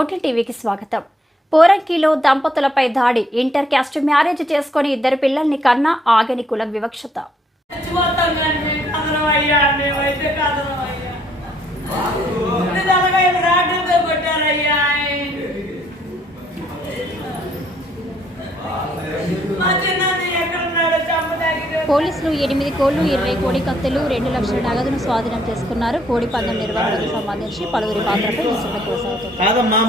ఓటీటీవీకి స్వాగతం. పోరంకిలో దంపతులపై దాడి, inter caste marriage చేసుకుని ఇద్దరు పిల్లల్ని కన్నా ఆగని కుల వివక్షత. పోలీసులు 8 కోళ్లు, 20 కోడి కత్తెలు, 2 లక్షల నగదును స్వాధీనం చేసుకున్నారు. కోడి పందెం నిర్వహణకు సంబంధించి పలువురి పాత్రపై విచారణ కొనసాగుతుంది.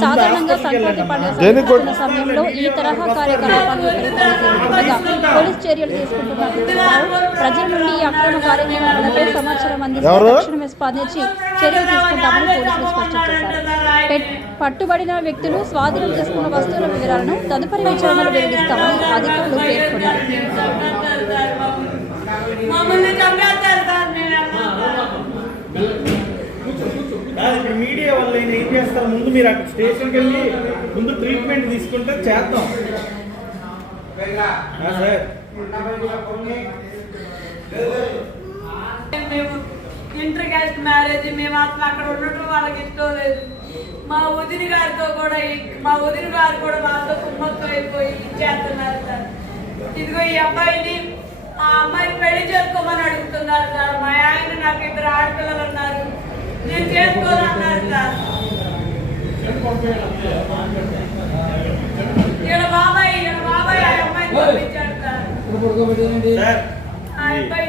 సాధారణంగా సంక్రాంతి పండుగ జరుపుతున్న సమయంలో ఈ తరహా కార్యకలాపాలు విపరీతంగా పోలీసు చర్యలు తీసుకుంటున్నారు. ప్రజల నుండి అక్రమ కార్యక్రమాలపై సమాచారం అందిస్తే తక్షణమే స్పందించి చర్యలు తీసుకుంటామని పోలీసులు స్పష్టం చేశారు. పట్టుబడిన వ్యక్తులు స్వాధీనం చేసుకున్న వస్తువుల వివరాలను తదుపరి విచారణలో వెల్లడిస్తామని అధికారులు పేర్కొన్నారు. ఇప్పుడు మీడియా వల్ల ఏం చేస్తారు, ముందు మీరు అక్కడ స్టేషన్కి వెళ్ళి ముందు ట్రీట్మెంట్ తీసుకుంటే చేద్దాం సార్. మేము ఇంటర్ క్యాస్ట్ మ్యారేజ్ మేము అసలు అక్కడ ఉండటం వాళ్ళకి ఇష్టం లేదు. మా వదిన గారితో కూడా వాళ్ళతో కుమ్మక్కం అయిపోయి ఇచ్చేస్తున్నారు సార్. ఇదిగో ఈ అబ్బాయిని ఆ అమ్మాయిని పెళ్లి చేసుకోమని అడుగుతున్నారు సార్. మా ఆయన నాకు 2 ఆడపిల్లలు ఉన్నారు, నేను చేసుకోవాలన్నారు సార్. ఈయన బాబాయ్ ఆ అమ్మాయిని పంపించాడు సార్. ఆ అబ్బాయి